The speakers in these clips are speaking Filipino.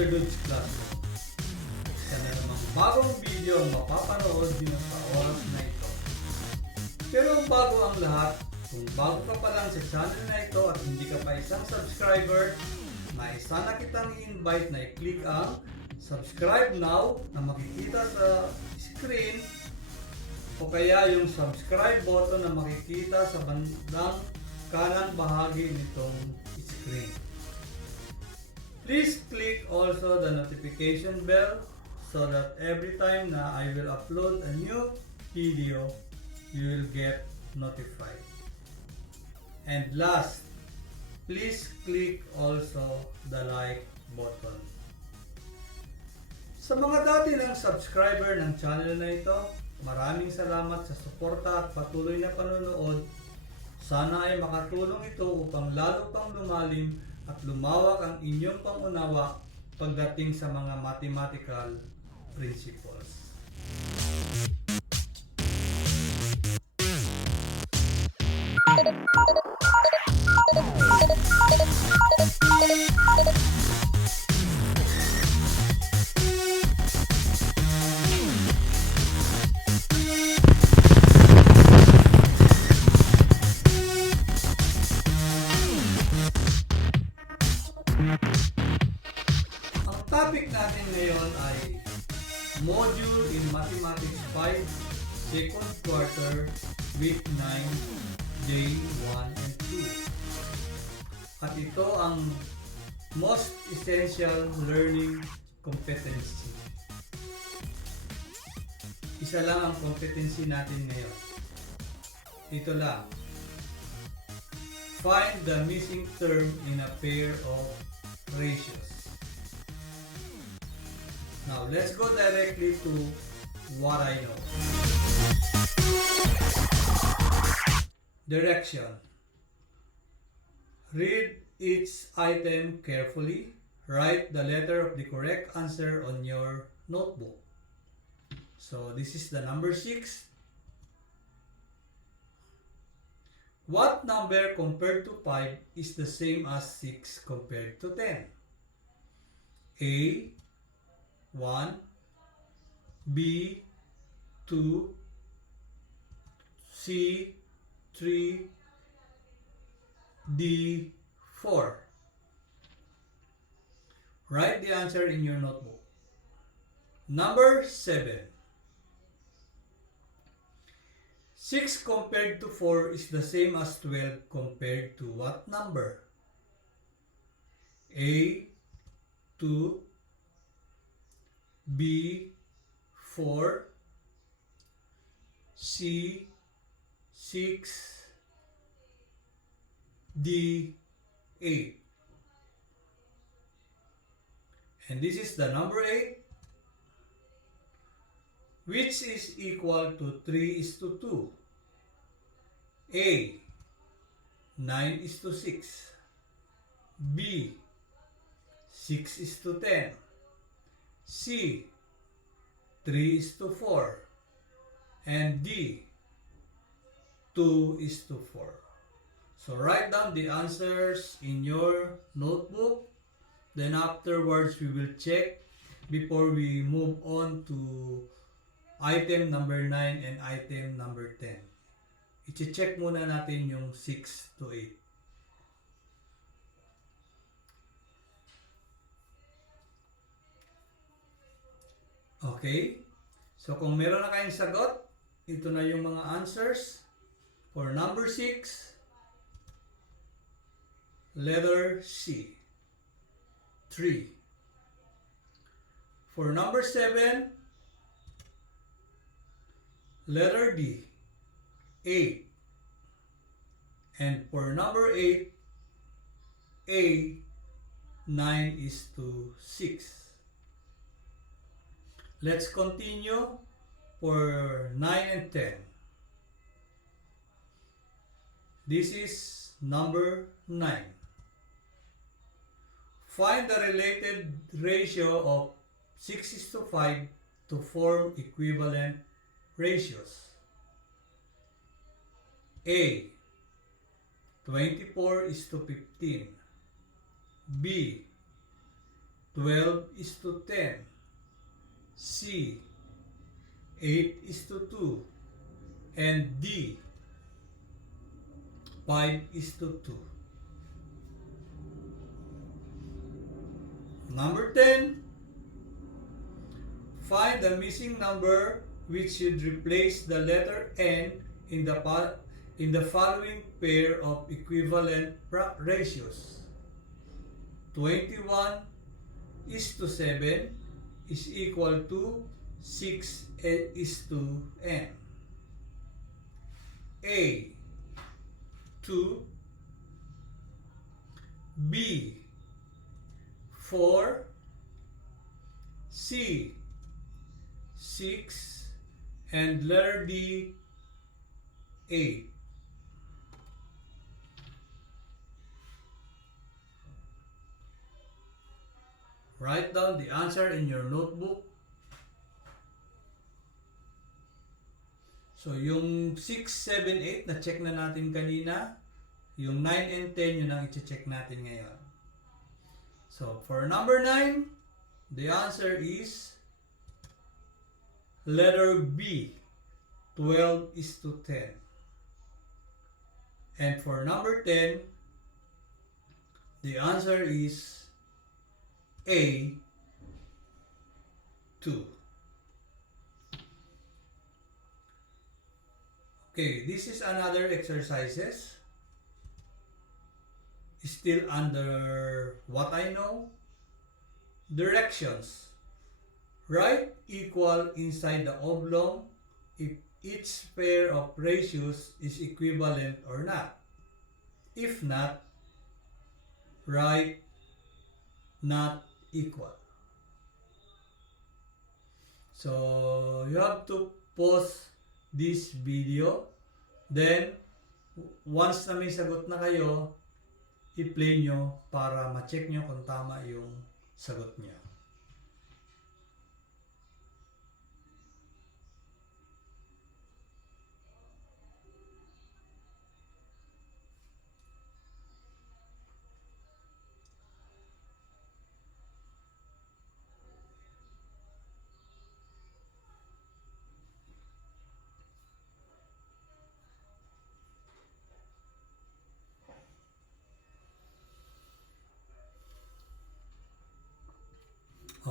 Mr. Dude's Classroom. Isa na namang bagong video ang mapapanood niyo sa oras na ito. Pero bago ang lahat, kung bago ka pa lang sa channel na ito at hindi ka pa isang subscriber, nais sana kitang i-invite na i-click ang subscribe now na makikita sa screen o kaya yung subscribe button na makikita sa bandang kanang bahagi nitong screen. Please click also the notification bell so that every time na I will upload a new video, you will get notified. And last, please click also the like button. Sa mga dati ng subscriber ng channel na ito, maraming salamat sa suporta at patuloy na panonood. Sana ay makatulong ito upang lalo pang lumalim at lumawak ang inyong pangunawa pagdating sa mga mathematical principles. Ang topic natin ngayon ay Module in Mathematics 5, Second Quarter, Week 9, Day 1 and 2. At ito ang most essential learning competency. Isa lang ang competency natin ngayon. Ito lang. Find the missing term in a pair of ratios. Now, let's go directly to what I know. Direction. Read each item carefully. Write the letter of the correct answer on your notebook. So, this is the number 6. What number compared to 5 is the same as 6 compared to 10? A, 1, B, 2, C, 3, D, 4. Write the answer in your notebook. Number 7. 6 compared to 4 is the same as 12 compared to what number? A, 2, B, 4, C, 6, D, 8. And this is the number 8, which is equal to 3:2. A, 9:6. B, 6:10. C, 3:4. And D, 2:4. So write down the answers in your notebook. Then afterwards, we will check before we move on to item number 9 and item number 10. I-check muna natin yung 6 to 8. Okay? So kung meron na kayong sagot, ito na yung mga answers. For number 6, letter C, 3. For number 7, letter D, 8. And for number 8, A, 9:6. Let's continue for 9 and 10. This is number 9. Find the related ratio of 6:5 to form equivalent ratios. A, 24:15. B, 12 is to 10. C, 8 is to 2. And D, 5 is to 2. Number 10, find the missing number which should replace the letter N in the following pair of equivalent ratios. 21 is to 7 is equal to 6 is to N. A, 2. B, 4. C, 6. And letter D, 8. Write down the answer in your notebook. So, yung 6, 7, 8 na check na natin kanina. Yung 9 and 10 yun ang i-check natin ngayon. So, for number 9, the answer is letter B, 12 is to 10. And for number 10, the answer is A, 2. Okay, this is another exercises. Still under what I know. Directions. Write equal inside the oblong if each pair of ratios is equivalent or not. If not, write not equal. So you have to pause this video, then once na may sagot na kayo, i-play nyo para ma-check nyo kung tama yung sagot nyo.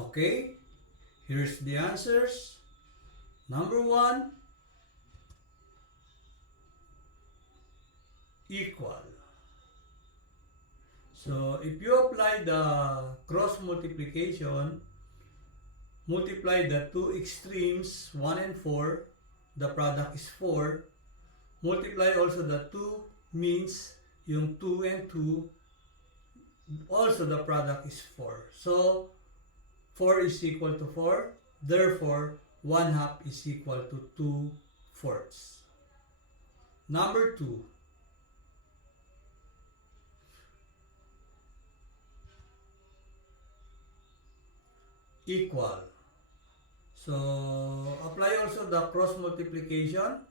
Okay, here's the answers. Number 1, equal. So, if you apply the cross multiplication, multiply the two extremes, 1 and 4, the product is 4. Multiply also the two means, yung 2 and 2, also the product is 4. So, 4 is equal to 4, therefore 1/2 is equal to 2/4. Number 2, equal. So apply also the cross multiplication.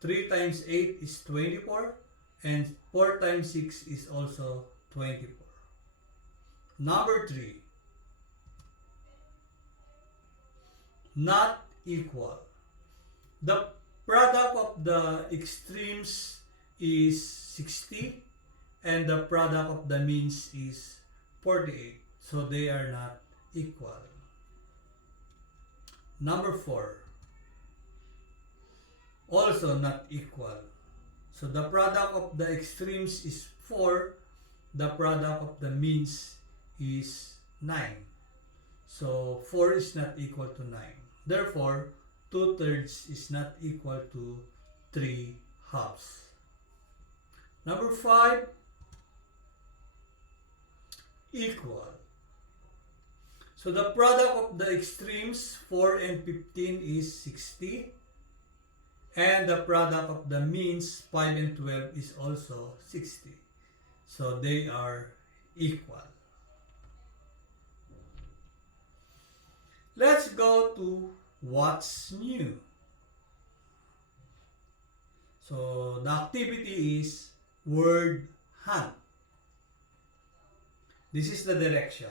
3 times 8 is 24 and 4 times 6 is also 24. Number 3, not equal. The product of the extremes is 60 and the product of the means is 48. So they are not equal. Number 4, also not equal. So the product of the extremes is 4, the product of the means is 9. So 4 is not equal to 9. Therefore, 2/3 is not equal to 3/2. Number 5, equal. So the product of the extremes 4 and 15 is 60. And the product of the means 5 and 12 is also 60. So they are equal. Let's go to what's new. So the activity is word hunt. This is the direction.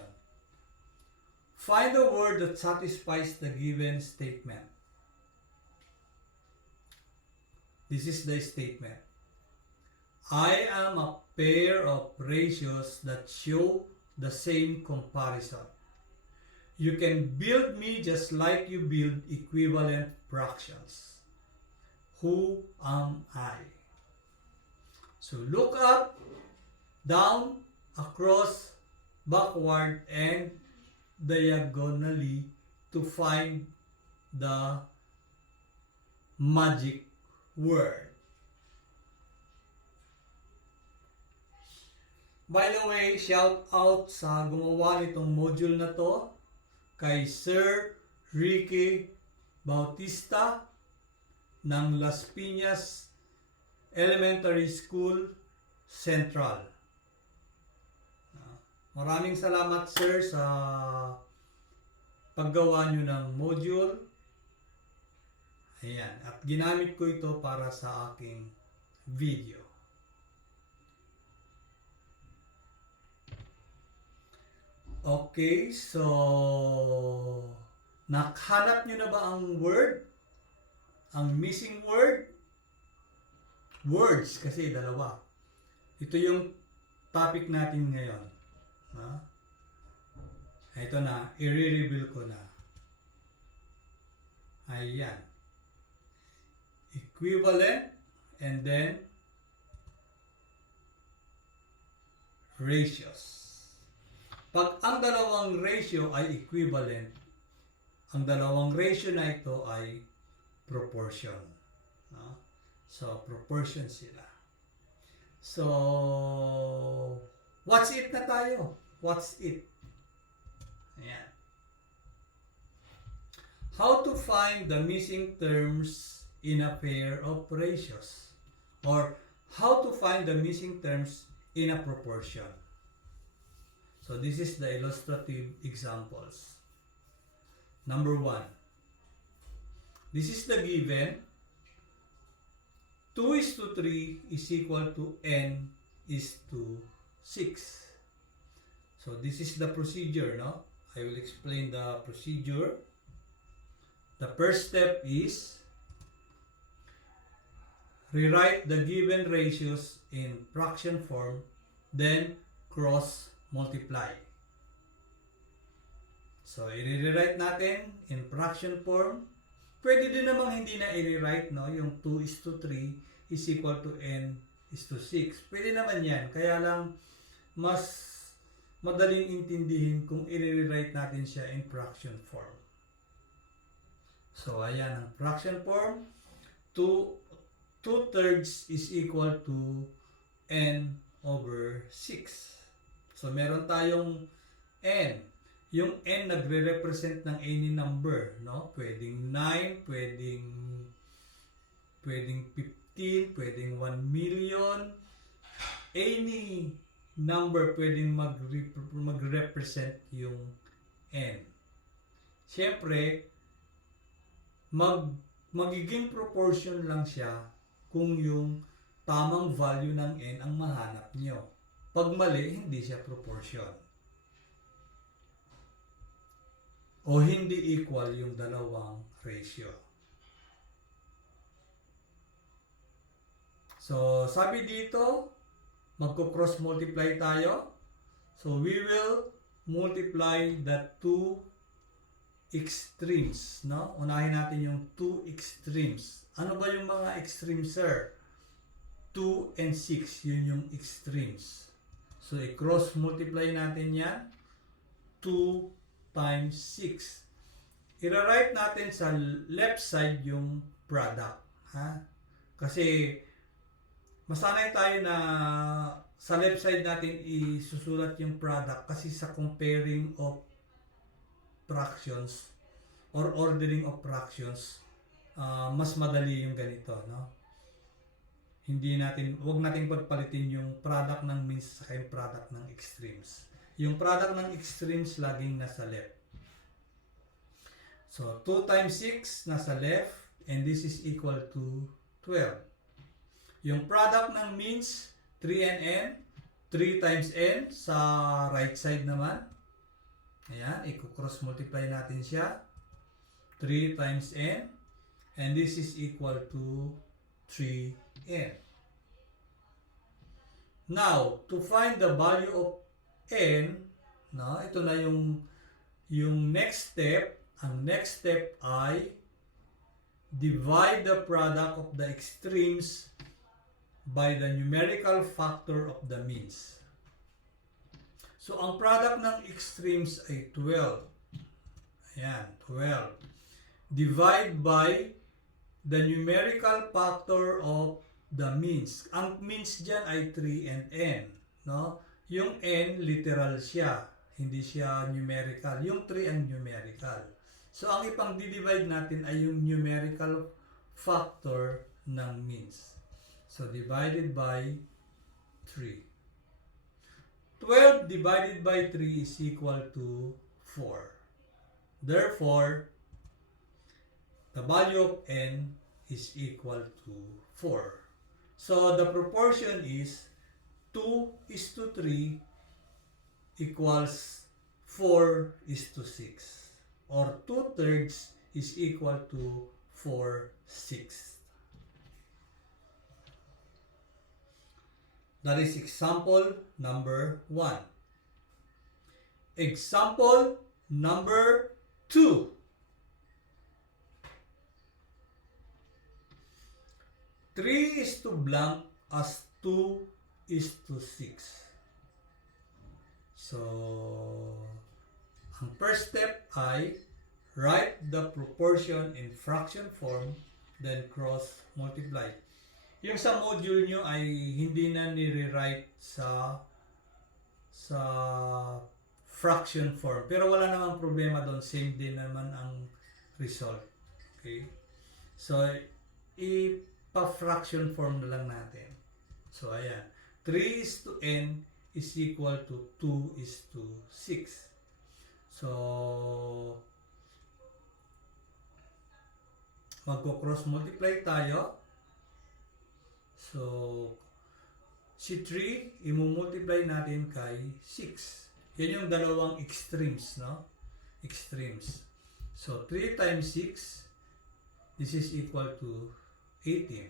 Find a word that satisfies the given statement. This is the statement. I am a pair of ratios that show the same comparison. You can build me just like you build equivalent fractions. Who am I? So look up, down, across, backward, and diagonally to find the magic word. By the way, shout out sa gumawa nitong module na to kay Sir Ricky Bautista ng Las Piñas Elementary School Central. Maraming salamat sir sa paggawa nyo ng module. Ayan, at ginamit ko ito para sa aking video. Okay, so nakahanap nyo na ba ang word? Ang missing word? Words, kasi dalawa. Ito yung topic natin ngayon. Ito na, i-reveal ko na. Ayan. Equivalent and then ratios. Pag ang dalawang ratio ay equivalent, ang dalawang ratio na ito ay proportion. So, proportion sila. So, what's it na tayo? What's it? Ayan. How to find the missing terms in a pair of ratios? Or how to find the missing terms in a proportion? So this is the illustrative examples. Number 1. This is the given. 2:3 is equal to n:6. So this is the procedure, no? I will explain the procedure. The first step is rewrite the given ratios in fraction form, then cross multiply. So, i-rewrite natin in fraction form. Pwede din namang hindi na i-rewrite, no? Yung 2:3 is equal to n:6. Pwede naman yan. Kaya lang, mas madaling intindihin kung i-rewrite natin siya in fraction form. So, ayan ang fraction form. 2/3 is equal to n/6. So, meron tayong n. Yung n nagre-represent ng any number, no? Pwedeng 9, pwedeng 15, pwedeng 1 million. Any number pwedeng mag-represent yung n. Siyempre, magiging proportion lang siya kung yung tamang value ng n ang mahanap nyo. Pag mali, hindi siya proportion. O hindi equal yung dalawang ratio. So, sabi dito, magko-cross multiply tayo. So, we will multiply the two extremes. No? Unahin natin yung two extremes. Ano ba yung mga extremes, sir? 2 and 6, yun yung extremes. So, i-cross multiply natin yan. 2 times 6. I-write natin sa left side yung product. Kasi, masanay tayo na sa left side natin isusulat yung product kasi sa comparing of fractions or ordering of fractions, mas madali yung ganito, no? Huwag natin pagpalitin yung product ng means sa yung product ng extremes. Yung product ng extremes laging nasa left. So, 2 times 6 nasa left and this is equal to 12. Yung product ng means 3 and n, 3 times n sa right side naman. Ayan, i-cross multiply natin siya. 3 times n. And this is equal to 3n. Now, to find the value of n, no, ito na yung next step. Ang next step ay divide the product of the extremes by the numerical factor of the means. So, ang product ng extremes ay 12. Ayan, 12. Divide by the numerical factor of the means. Ang means dyan ay 3 and n. No? Yung n, literal siya. Hindi siya numerical. Yung 3 ang numerical. So, ang ipang didivide natin ay yung numerical factor ng means. So, divided by 3. 12 divided by 3 is equal to 4. Therefore, the value of n is equal to 4. So, the proportion is 2:3 equals 4:6. Or 2/3 is equal to 4/6. That is example number 1. Example number 2. 3 is to blank as 2:6. So, ang first step ay write the proportion in fraction form, then cross multiply. Yung sa module nyo ay hindi na nire-write sa fraction form. Pero wala namang problema doon. Same din naman ang result. Okay? So, ipa-fraction form na lang natin. So, ayan. 3:n is equal to 2:6. So, magko-cross multiply tayo. So, si 3, imumultiply natin kay 6. Yan yung dalawang extremes, no? Extremes. So, 3 times 6, this is equal to 18.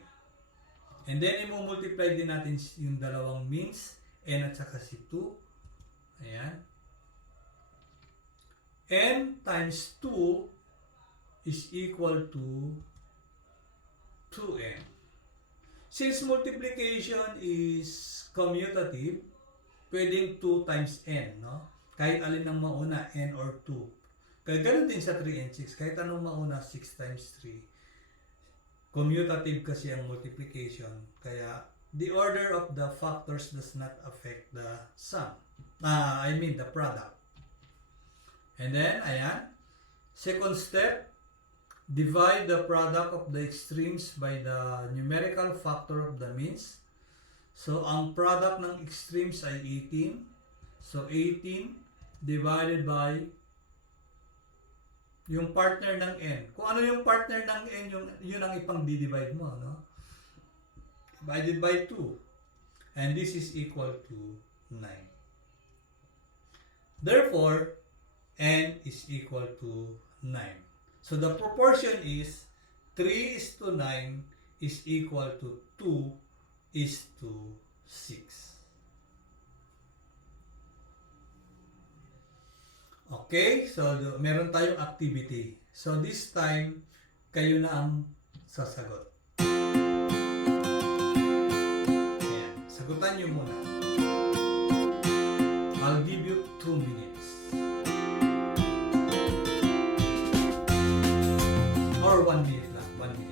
And then, imumultiply din natin yung dalawang means, n at saka si 2. Ayan. N times 2 is equal to 2n. Since multiplication is commutative, pwedeng 2 times n, no? Kahit alin ang mauna, n or 2. Kaya ganun din sa 3 and 6. Kahit anong mauna, 6 times 3. Commutative kasi ang multiplication. Kaya, the order of the factors does not affect the sum. The product. And then, ayan. Second step, divide the product of the extremes by the numerical factor of the means. So, ang product ng extremes ay 18. So, 18 divided by yung partner ng n. Kung ano yung partner ng n, yun ang ipang-divide mo, no? Divided by 2. And this is equal to 9. Therefore, n is equal to 9. So, the proportion is 3:9 is equal to 2:6. Okay, so meron tayong activity. So, this time, kayo na ang sasagot. Ayan, sagutan nyo muna. I'll give you 2 minutes. Or 1 minute lang. 1 minute.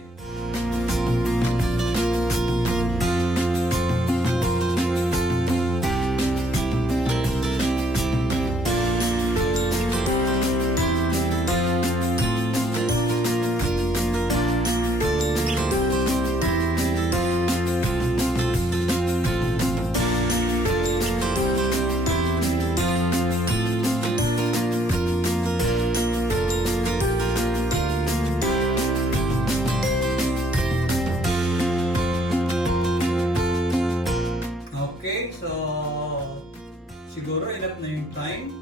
Siguro enough na yung time.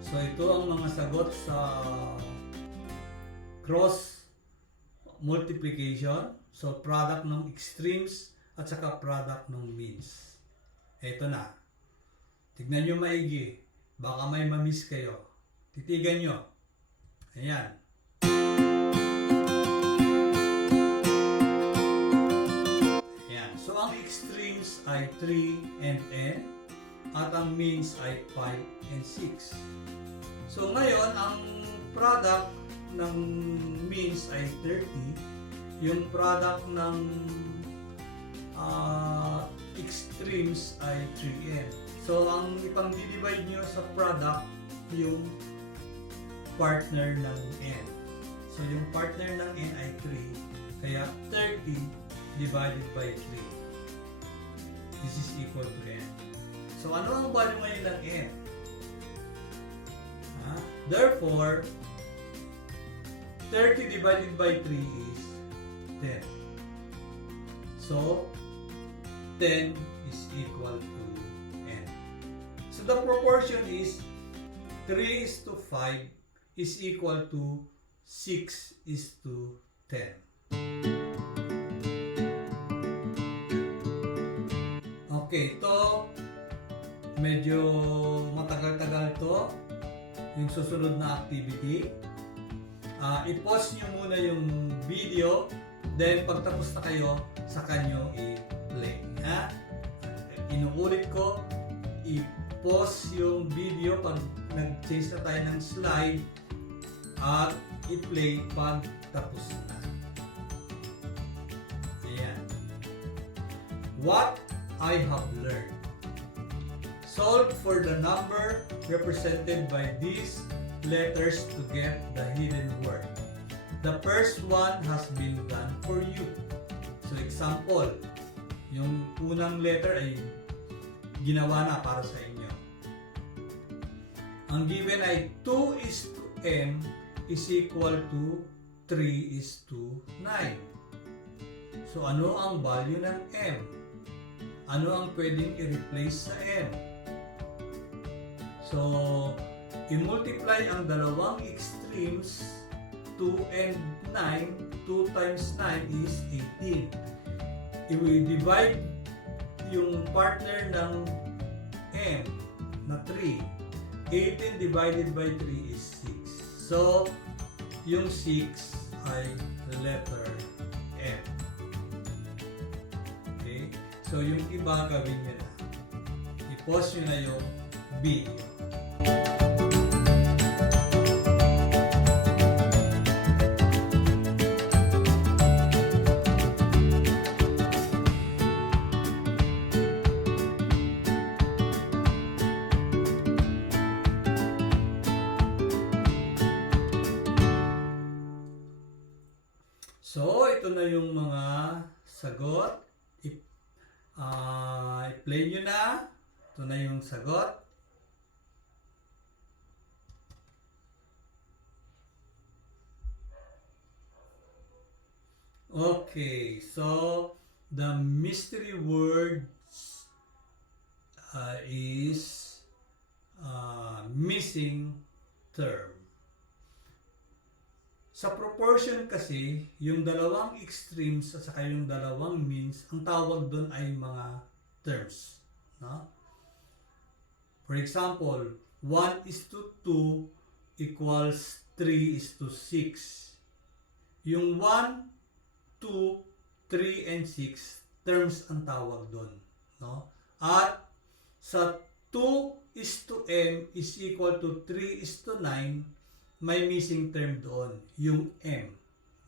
So, So ito ang mga sagot sa cross multiplication. So product ng extremes at saka product ng means. Ito na. Tignan nyo maigi. Baka may mamiss kayo. Titigan nyo. Ayan. Ayan. So ang extremes ay 3 and n. At ang means ay 5 and 6. So ngayon, ang product ng means ay 30. Yung product ng extremes ay 3n. So ang ipang-divide nyo sa product yung partner ng n. So yung partner ng n ay 3. Kaya 30 divided by 3. This is equal to n. So ano ang value ngayon ng n? Therefore, 30 divided by 3 is 10. So, 10 is equal to n. So, the proportion is 3:5 is equal to 6:10. Okay, ito medyo matagal-tagal to. Yung susunod na activity. I-pause nyo muna yung video, then pagtapos na kayo, saka nyo i-play. Inuulit ko, i-pause yung video pag nag-change na tayo ng slide at i-play pag tapos na. Ayan. What I have learned. Solve for the number represented by these letters to get the hidden word. The first one has been done for you. So example, yung unang letter ay ginawa na para sa inyo. Ang given ay 2:m is equal to 3:9. So ano ang value ng m? Ano ang pwedeng i-replace sa m? So, i-multiply ang dalawang extremes, 2 and 9. 2 times 9 is 18. I-divide yung partner ng m na 3. 18 divided by 3 is 6. So, yung 6 ay letter m. Okay? So, yung iba gawin nyo na. I-pause nyo na yung video. So, ito na yung mga sagot. I-play nyo na. Ito na yung sagot. Okay, so the mystery words is missing term. Sa proportion kasi, yung dalawang extremes at saka yung dalawang means, ang tawag doon ay mga terms. No? For example, 1:2 equals 3:6. Yung 1, 2, 3, and 6 terms ang tawag doon. No? At sa 2:m is equal to 3:9, may missing term doon, yung m.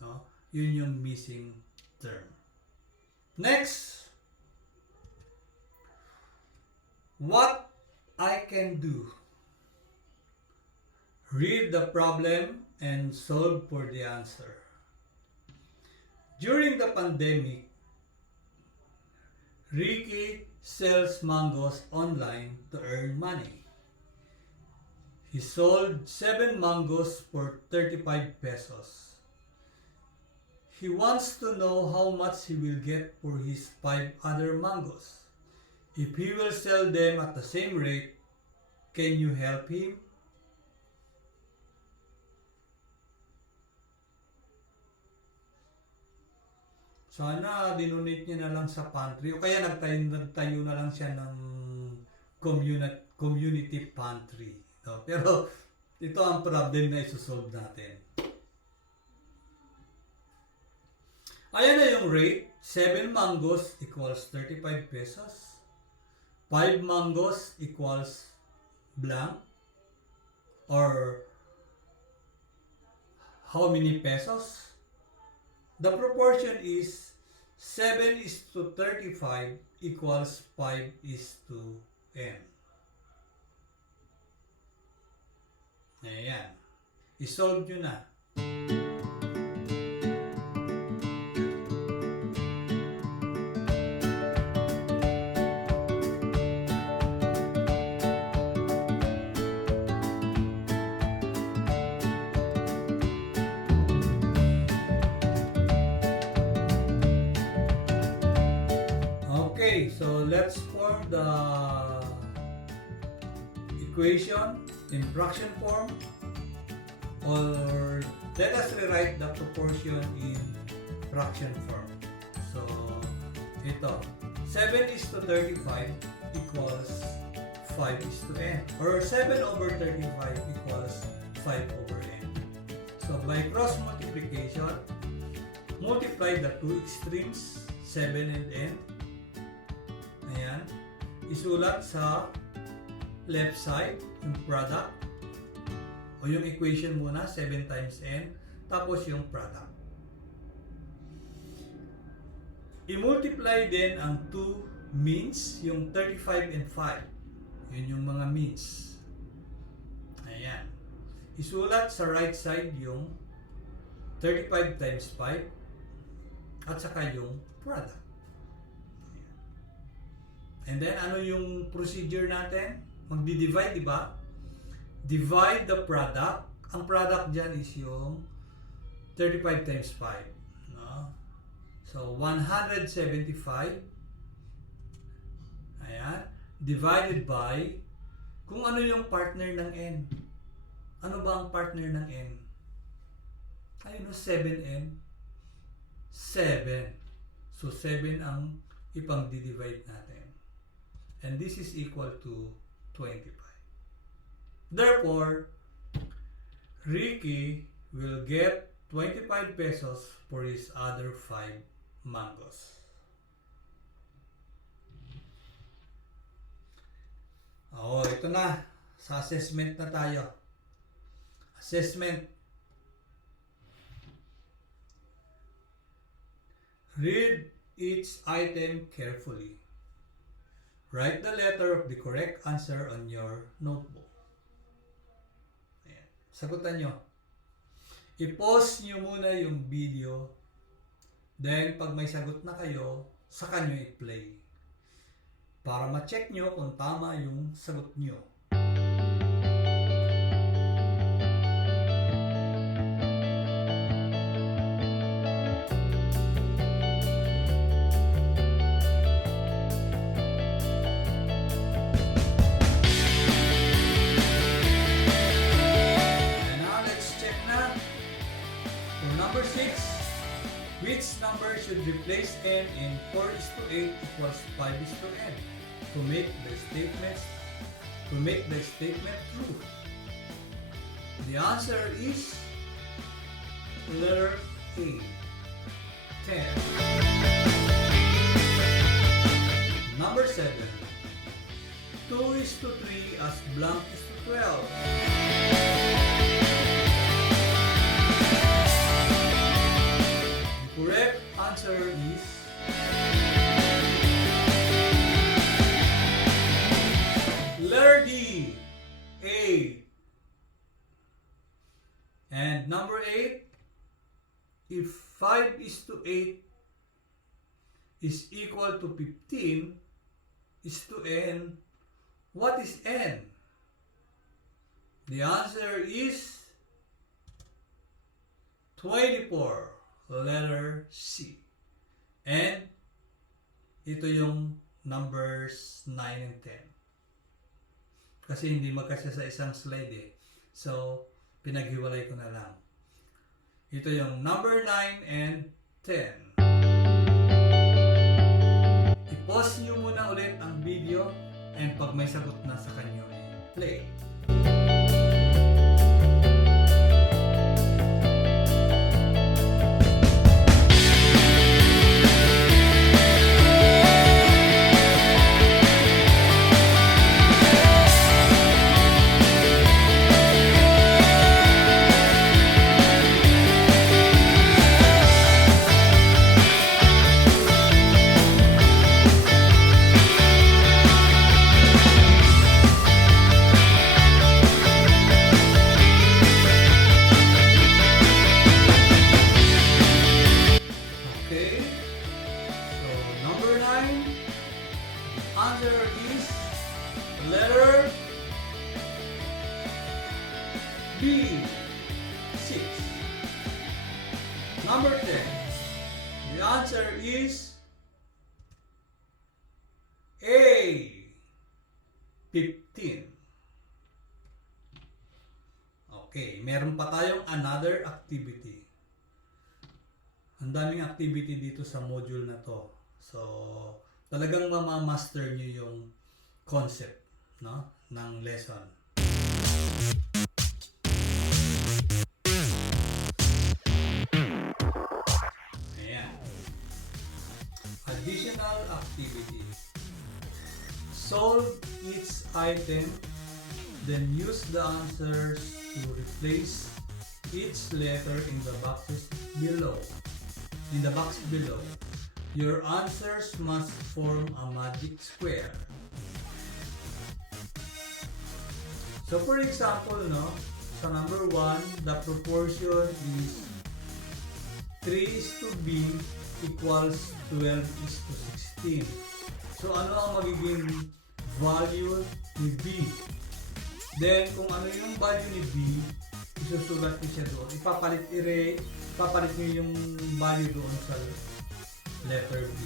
No? Yun yung missing term. Next, what I can do. Read the problem and solve for the answer. During the pandemic, Ricky sells mangoes online to earn money. He sold 7 mangoes for 35 pesos. He wants to know how much he will get for his 5 other mangoes. If he will sell them at the same rate, can you help him? Sana dinonate niya na lang sa pantry o kaya nagtayo na lang siya ng community pantry. No? Pero ito ang problem na isosolve natin. Ayan na yung rate. 7 mangoes equals 35 pesos. 5 mangoes equals blank. Or how many pesos? The proportion is 7:35 equals 5:n. Ayan. I-solve nyo na. Okay, so let's form the equation in fraction form, or let us rewrite the proportion in fraction form. So, ito, 7:35 equals 5:n, or 7/35 equals 5/n. So, by cross multiplication, multiply the two extremes, 7 and n. Ayan. Isulat sa left side yung product o yung equation muna, 7 times n, tapos yung product. I-multiply din ang two means, yung 35 and 5. Yun yung mga means. Ayan. Isulat sa right side yung 35 times 5 at saka yung product. And then, ano yung procedure natin? Magdi-divide, di ba? Divide the product. Ang product dyan is yung 35 times 5. No? So, 175. Ayan. Divided by, kung ano yung partner ng n. Ano ba ang partner ng n? Ayun, no? 7n. 7. So, 7 ang ipang-divide natin. And this is equal to 25. Therefore, Ricky will get 25 pesos for his other 5 mangoes. Oh, ito na. Sa assessment na tayo. Assessment. Read each item carefully. Write the letter of the correct answer on your notebook. Ayan. Sagutan nyo. I-pause nyo muna yung video. Then, pag may sagot na kayo, saka nyo i-play. Para ma-check nyo kung tama yung sagot nyo. Number 6, which number should replace n in 4:8 equals 5:n to make the statement true? The answer is letter A, 10. Number 7, 2:3 as blank is to 12. Correct answer is letter D, 8. And number 8, if 5:8 is equal to 15 is to n, what is n? The answer is 24. Letter C. And ito yung numbers 9 and 10. Kasi hindi magkasya sa isang slide eh. So, pinaghiwalay ko na lang. Ito yung number 9 and 10. Pag may sagot na sa kanyo, play. Answer is letter B, 6. Number 10. The answer is A, 15. Okay, meron pa tayong another activity. Ang daming activity dito sa module na to. So, talagang mamamaster nyo yung concept, no, ng lesson. Ayan. Additional activity. Solve each item, then use the answers to replace each letter in the boxes below. In the box below. Your answers must form a magic square. So for example, no, sa number 1, the proportion is 3:B equals 12:16. So ano ang magiging value ni B? Then kung ano yung value ni B, isusulat niyo siya doon. Ipapalit niyo yung value doon sa letter B.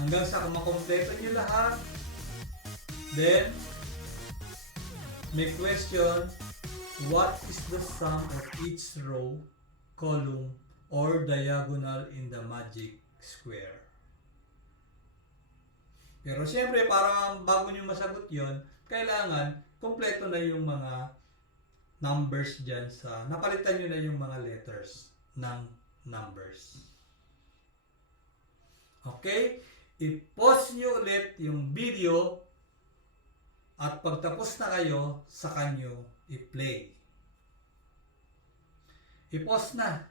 Hanggang sa makompleto nyo lahat. Then, may question, what is the sum of each row, column, or diagonal in the magic square? Pero siyempre, para bago nyo masagot yon, kailangan kompleto na yung mga numbers dyan sa, napalitan nyo na yung mga letters ng numbers. Okay? I-pause nyo ulit yung video at pagtapos na kayo, saka nyo i-play. I-pause na.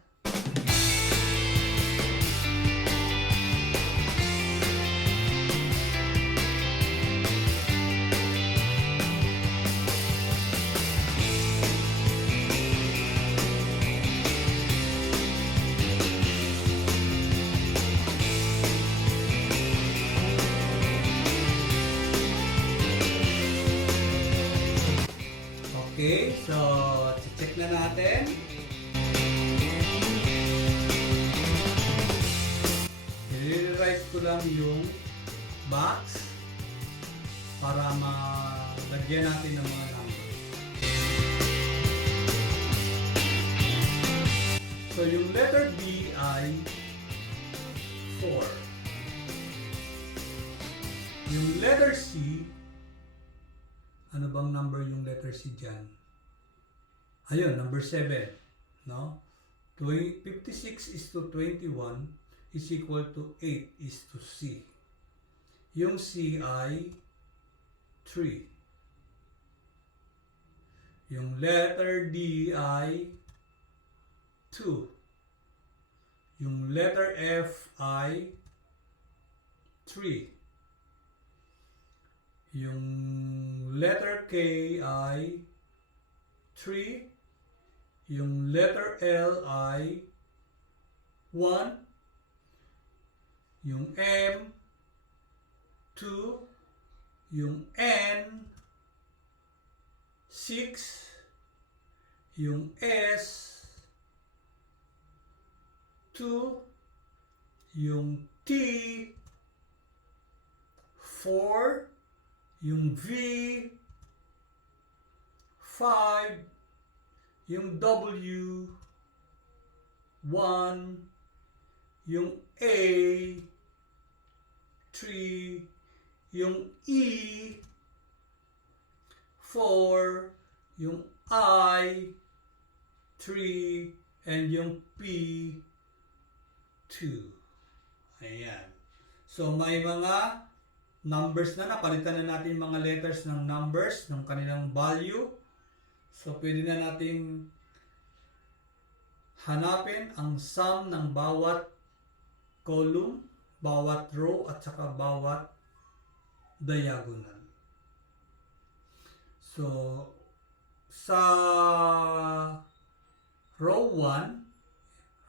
Okay, so check na natin. I-rewrite ko lang yung box para malagyan natin ng mga numbers. So yung letter B ay 4. Yung letter C, ano bang number yung letter C dyan? Ayun, number 7. No? 56 is to 21 is equal to 8 is to C. Yung C ay 3. Yung letter D ay 2. Yung letter F ay 3. Yung letter K ay 3. Yung letter L ay 1. Yung M, 2. Yung N, 6. Yung S, 2. Yung T, 4. Yung V, 5, yung W, 1, yung A, 3, yung E, 4, yung I, 3, and yung P, 2. Ayan. So, may mga numbers na napalitan na natin mga letters ng numbers ng kanilang value. So, pwede na natin hanapin ang sum ng bawat column, bawat row, at saka bawat diagonal. So, sa row 1,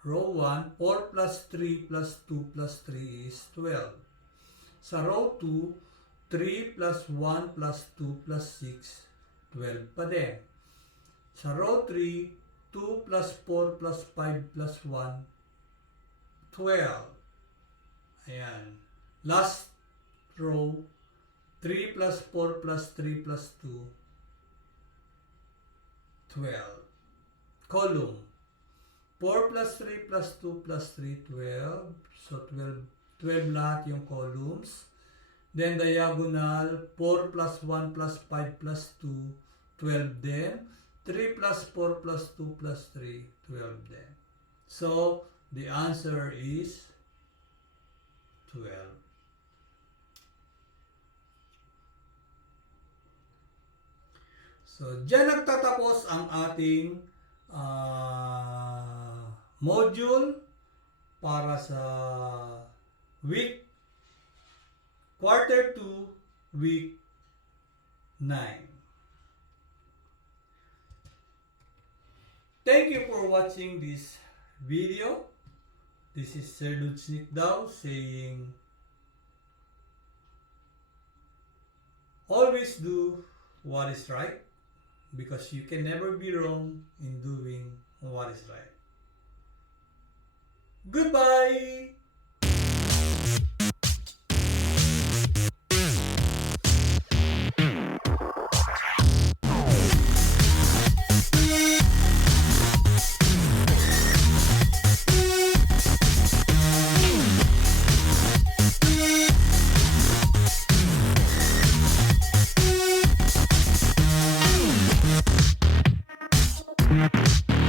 4 plus 3 plus 2 plus 3 is 12. Sa row 2, 3 plus 1 plus 2 plus 6, 12 pa din. Sa row 3, 2 plus 4 plus 5 plus 1, 12. Ayan. Last row, 3 plus 4 plus 3 plus 2, 12. Column, 4 plus 3 plus 2 plus 3, 12. So, 12 lahat yung columns. Then, diagonal, 4 plus 1 plus 5 plus 2, 12 din. 3 plus 4 plus 2 plus 3, 12 din. So, the answer is 12. So, dyan nagtatapos ang ating module para sa week quarter 2, week 9. Thank you for watching this video. This is Sir Ludsnik Daw saying, always do what is right, because you can never be wrong in doing what is right. Goodbye!